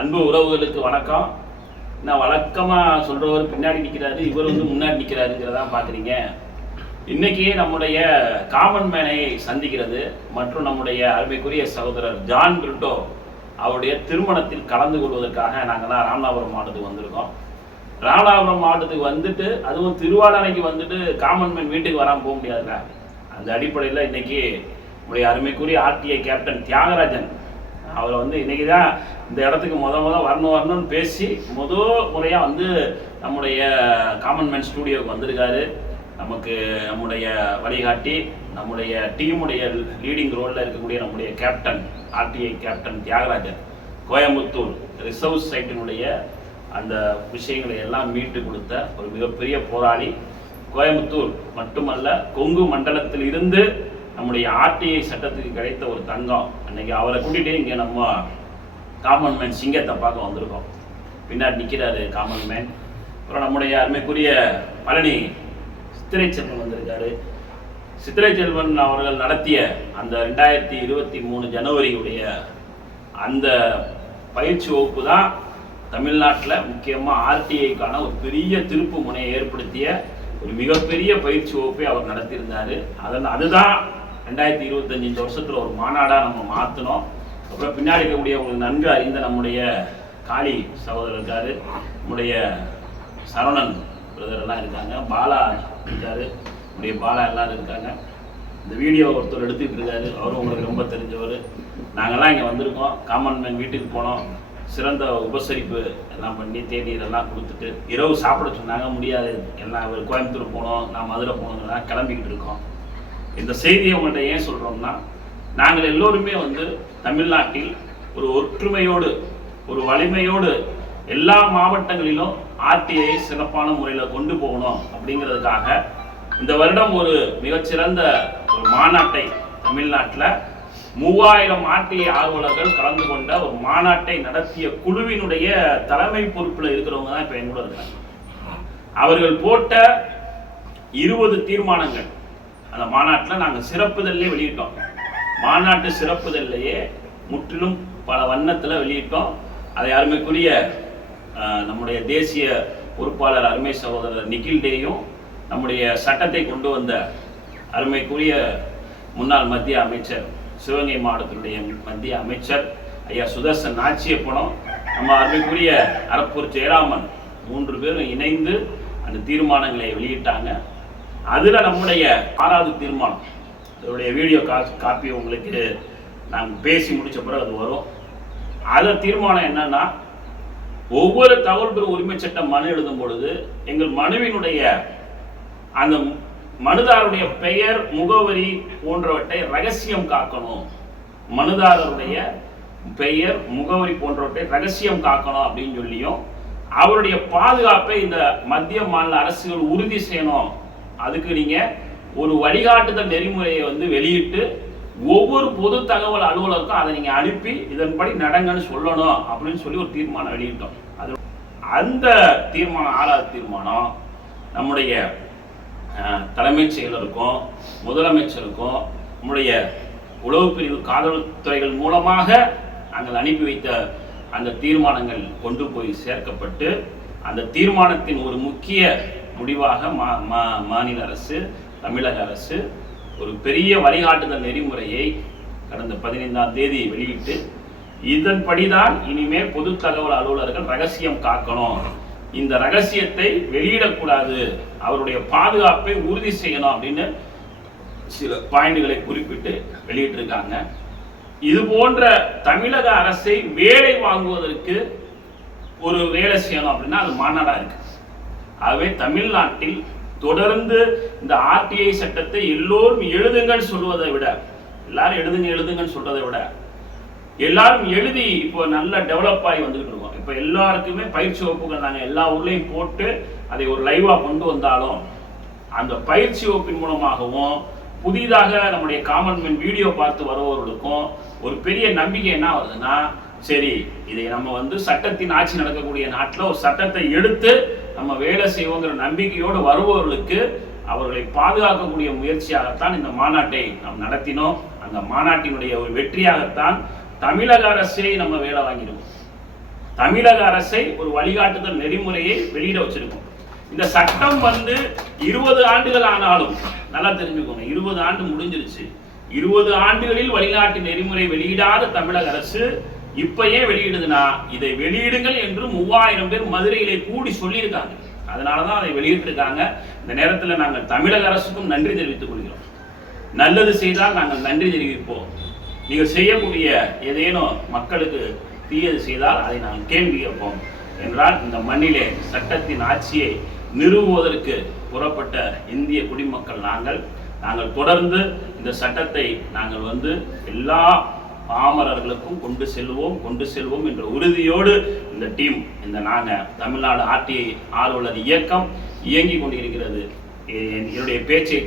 அன்பு உறவுகளுக்கு வணக்கம். நான் வழக்கமாக சொல்கிறவர் பின்னாடி நிற்கிறாரு இவர் வந்து முன்னாடி நிற்கிறாருங்கிறதான் பார்க்குறீங்க இன்னைக்கு நம்முடைய காமன் மேனை சந்திக்கிறது மற்றும் நம்முடைய அருமைக்குரிய சகோதரர் ஜான் பிரிட்டோ அவருடைய திருமணத்தில் கலந்து கொள்வதற்காக நாங்கள்லாம் ராமநாதபுரம் மாவட்டத்துக்கு வந்திருக்கோம். ராமநாதபுரம் மாவட்டத்துக்கு வந்துட்டு அதுவும் திருவாடானைக்கு வந்துட்டு காமன் மேன் வீட்டுக்கு வராமல் போக முடியாதுல்ல அந்த அடிப்படையில் இன்னைக்கு நம்முடைய அருமைக்குரிய ஆர்டிஐ கேப்டன் தியாகராஜன் அவரை வந்து இன்னைக்கு தான் இந்த இடத்துக்கு முத முத வரணும் வரணும்னு பேசி முத முறையாக வந்து நம்முடைய காமன் மேன் ஸ்டூடியோவுக்கு வந்திருக்காரு. நமக்கு நம்முடைய வழிகாட்டி நம்முடைய டீமுடைய லீடிங் ரோலில் இருக்கக்கூடிய நம்முடைய captain RTI captain Thiagarajan Coimbatore reserve சைட்டினுடைய அந்த விஷயங்களை எல்லாம் மீட்டு கொடுத்த ஒரு மிகப்பெரிய போராளி. கோயம்புத்தூர் மட்டுமல்ல கொங்கு மண்டலத்தில் இருந்து நம்முடைய ஆர்டிஐ சட்டத்துக்கு கிடைத்த ஒரு தங்கம். அன்னைக்கு அவரை கூட்டிகிட்டு இங்கே நம்ம காமன் மேன் சிங்கத்தை பார்க்க வந்திருக்கோம். பின்னாடி நிற்கிறாரு காமன் மேன் அப்புறம் நம்முடைய அருமைக்குரிய பழனி சித்திரை செல்வன் வந்திருக்காரு. சித்திரை செல்வன் அவர்கள் நடத்திய அந்த ரெண்டாயிரத்தி இருபத்தி மூணு ஜனவரியுடைய அந்த பயிற்சி வகுப்பு தான் தமிழ்நாட்டில் முக்கியமாக ஆர்டிஐக்கான ஒரு பெரிய திருப்பு முனையை ஏற்படுத்திய ஒரு மிகப்பெரிய பயிற்சி வகுப்பை அவர் நடத்தியிருந்தார். அதன் அதுதான் ரெண்டாயிரத்தி இருபத்தஞ்சு இந்த வருஷத்தில் ஒரு மாநாடாக நம்ம மாற்றினோம் அப்புறம் பின்னாடி இருக்கக்கூடிய உங்களுக்கு நன்கு அறிந்த நம்முடைய காளி சகோதரர் இருக்கார். நம்முடைய சரவணன் பிரதர் எல்லாம் இருக்காங்க. பாலா இருக்காரு. நம்முடைய பாலா எல்லாரும் இருக்காங்க. இந்த வீடியோ ஒருத்தர் எடுத்துக்கிட்டு இருக்காரு. அவரும் உங்களுக்கு ரொம்ப தெரிஞ்சவர். நாங்கள்லாம் இங்கே வந்திருக்கோம். காமன் மேன் வீட்டுக்கு போனோம். சிறந்த உபசரிப்பு எல்லாம் பண்ணி தேநீர் எல்லாம் கொடுத்துட்டு இரவு சாப்பிட சொன்னாங்க. முடியாது. எல்லாம் அவர் கோயம்புத்தூர் போனோம். நான் மதுரை போனோங்கலாம் கிளம்பிக்கிட்டு இருக்கோம். இந்த செய்தியை உங்கள்கிட்ட ஏன் சொல்கிறோம்னா நாங்கள் எல்லோருமே வந்து தமிழ்நாட்டில் ஒரு ஒற்றுமையோடு ஒரு வலிமையோடு எல்லா மாவட்டங்களிலும் ஆர்டிஐ சிறப்பான முறையில் கொண்டு போகணும் அப்படிங்கிறதுக்காக இந்த வருடம் ஒரு மிகச்சிறந்த ஒரு மாநாட்டை தமிழ்நாட்டில் மூவாயிரம் ஆர்டிஐ ஆர்வலர்கள் கலந்து கொண்ட ஒரு மாநாட்டை நடத்திய குழுவினுடைய தலைமை பொறுப்பில் இருக்கிறவங்க தான் இப்போ என் கூட இருக்காங்க. அவர்கள் போட்ட இருபது தீர்மானங்கள் அந்த மாநாட்டில் நாங்கள் சிறப்புதல்லே வெளியிட்டோம். மாநாட்டு சிறப்புதல்லையே முற்றிலும் பல வண்ணத்தில் வெளியிட்டோம். அதை அருமைக்குரிய நம்முடைய தேசிய பொறுப்பாளர் அருமை சகோதரர் நிகில் டேயும் நம்முடைய சட்டத்தை கொண்டு வந்த அருமைக்குரிய முன்னாள் மத்திய அமைச்சர் சிவகங்கை மாவட்டத்தினுடைய மத்திய அமைச்சர் ஐயா சுதர்சன் நாச்சியப்பனம் நம்ம அருமைக்குரிய அரப்பூர் ஜெயராமன் மூன்று பேரும் இணைந்து அந்த தீர்மானங்களை வெளியிட்டாங்க. அதில் நம்முடைய ஆறாவது தீர்மானம். இதோடைய வீடியோ கா காப்பி உங்களுக்கு நாங்கள் பேசி முடித்த பிறகு அது வரும். அதில் தீர்மானம் என்னன்னா ஒவ்வொரு தகவல் பெறும் உரிமை சட்டம் மனு எழுதும் பொழுது எங்கள் மனுவினுடைய அந்த மனுதாருடைய பெயர் முகவரி போன்றவற்றை ரகசியம் காக்கணும். மனுதாரருடைய பெயர் முகவரி போன்றவற்றை ரகசியம் காக்கணும் அப்படின்னு சொல்லியும் அவருடைய பாதுகாப்பை இந்த மத்திய மாநில அரசுகள் உறுதி செய்யணும். அதுக்கு நீங்கள் ஒரு வழிகாட்டுதல் நெறிமுறையை வந்து வெளியிட்டு ஒவ்வொரு பொது தகவல் அலுவலருக்கும் அதை நீங்கள் அனுப்பி இதன்படி நடங்கன்னு சொல்லணும் அப்படின்னு சொல்லி ஒரு தீர்மானம் வெளியிட்டோம். அது அந்த தீர்மானம் ஆறாவது தீர்மானம் நம்முடைய தலைமைச் செயலருக்கும் முதலமைச்சருக்கும் நம்முடைய உளவு பிரிவு காவல்துறைகள் மூலமாக நாங்கள் அனுப்பி வைத்த அந்த தீர்மானங்கள் கொண்டு போய் சேர்க்கப்பட்டு அந்த தீர்மானத்தின் ஒரு முக்கிய முடிவாக மா மா- மாநில அரசு தமிழக அரசு ஒரு பெரிய வழிகாட்டுதல் நெறிமுறையை கடந்த பதினைந்தாம் தேதி வெளியிட்டு இதன்படிதான் இனிமேல் பொது தகவல் அலுவலர்கள் ரகசியம் காக்கணும். இந்த ரகசியத்தை வெளியிடக்கூடாது. அவருடைய பாதுகாப்பை உறுதி செய்யணும் அப்படின்னு சில பாயிண்டுகளை குறிப்பிட்டு வெளியிட்டிருக்காங்க. இது போன்ற தமிழக அரசை வேலை வாங்குவதற்கு ஒரு வேலை செய்யணும் அப்படின்னா அது மாநாடாக இருக்கு. ஆகவே தமிழ்நாட்டில் தொடர்ந்து இந்த ஆர்டிஐ சட்டத்தை எல்லோரும் எழுதுங்கன்னு சொல்வதை விட எல்லாரும் எழுதுங்க எழுதுங்கன்னு சொல்றதை விட எல்லாரும் எழுதி இப்போ நல்ல டெவலப் ஆகி வந்துகிட்டு இருக்கோம் இப்போ எல்லாருக்குமே பயிற்சி வகுப்புகள் நாங்கள் எல்லா ஊர்லேயும் போட்டு அதை ஒரு லைவாக கொண்டு வந்தாலும் அந்த பயிற்சி வகுப்பின் மூலமாகவும் புதிதாக நம்முடைய காமன் மேன் வீடியோ பார்த்து வருபவர்களுக்கும் ஒரு பெரிய நம்பிக்கை என்ன வருதுன்னா சரி இதை நம்ம வந்து சட்டத்தின் ஆட்சி நடக்கக்கூடிய நாட்டில் ஒரு சட்டத்தை எடுத்து நம்ம வேலை செய்வோங்கிற நம்பிக்கையோடு வருபவர்களுக்கு அவர்களை பாதுகாக்கக்கூடிய முயற்சியாகத்தான் இந்த மாநாட்டை நாம் நடத்தினோம். அந்த மாநாட்டினுடைய ஒரு வெற்றியாகத்தான் தமிழக அரசை நம்ம வேலை வாங்கிடுவோம் தமிழக அரசை ஒரு வழிகாட்டுதல் நெறிமுறையை வெளியிட வச்சிருக்கோம். இந்த சட்டம் வந்து இருபது ஆண்டுகள் ஆனாலும் நல்லா தெரிஞ்சுக்கோங்க இருபது ஆண்டு முடிஞ்சிருச்சு. இருபது ஆண்டுகளில் வழிகாட்டு நெறிமுறை வெளியிடாத தமிழக அரசு இப்ப ஏன் வெளியிடுதுன்னா இதை வெளியிடுங்கள் என்று மூவாயிரம் பேர் மதுரையிலே கூடி சொல்லியிருக்காங்க. அதனாலதான் அதை வெளியிட்டிருக்காங்க. இந்த நேரத்தில் நாங்கள் தமிழக அரசுக்கும் நன்றி தெரிவித்துக் கொள்கிறோம். நல்லது செய்தால் நாங்கள் நன்றி தெரிவிப்போம். நீங்கள் செய்யக்கூடிய ஏதேனும் மக்களுக்கு தீயது செய்தால் அதை நாங்கள் கேள்வி கேட்போம் என்றால் இந்த மண்ணிலே சட்டத்தின் ஆட்சியை நிறுவுவதற்கு புறப்பட்ட இந்திய குடிமக்கள் நாங்கள். நாங்கள் தொடர்ந்து இந்த சட்டத்தை நாங்கள் வந்து எல்லா பாமரர்களுக்கும் கொண்டு செல்வோம் கொண்டு செல்வோம் என்ற உறுதியோடு இந்த டீம் இந்த நாங்கள் தமிழ்நாடு ஆர்டிஐ ஆர்வலர் இயக்கம் இயங்கி கொண்டிருக்கிறது. என்னுடைய பேச்சை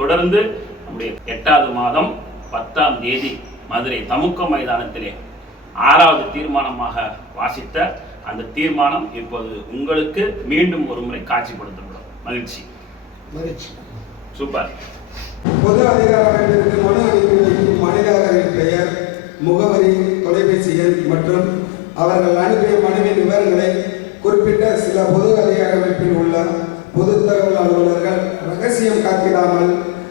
தொடர்ந்து நம்முடைய எட்டாவது மாதம் பத்தாம் தேதி மதுரை தமுக்க மைதானத்திலே ஆறாவது தீர்மானமாக வாசித்த அந்த தீர்மானம் இப்போது உங்களுக்கு மீண்டும் ஒரு முறை காட்சிப்படுத்தப்படும். மகிழ்ச்சி. மகிழ்ச்சி. சூப்பர். பொது அதிகார மற்றும் அவர்கள் அனுப்பிய மனுவின் விவரங்களை குறிப்பிட்ட சில பொது அதிகார அமைப்பில் உள்ள பொது தகவல் அலுவலர்கள் ரகசியம் காத்திடாமல்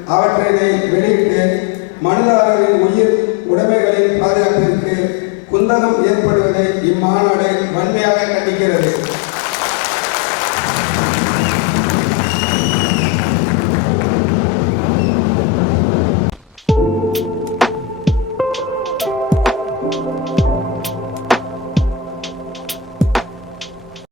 அவற்றினை வெளியிட்டு மனுதாரரின் உயிர் உடைமைகளின் பாதுகாப்பிற்கு குந்தகம் ஏற்படுவதை இம்மாநாடு வன்மையாக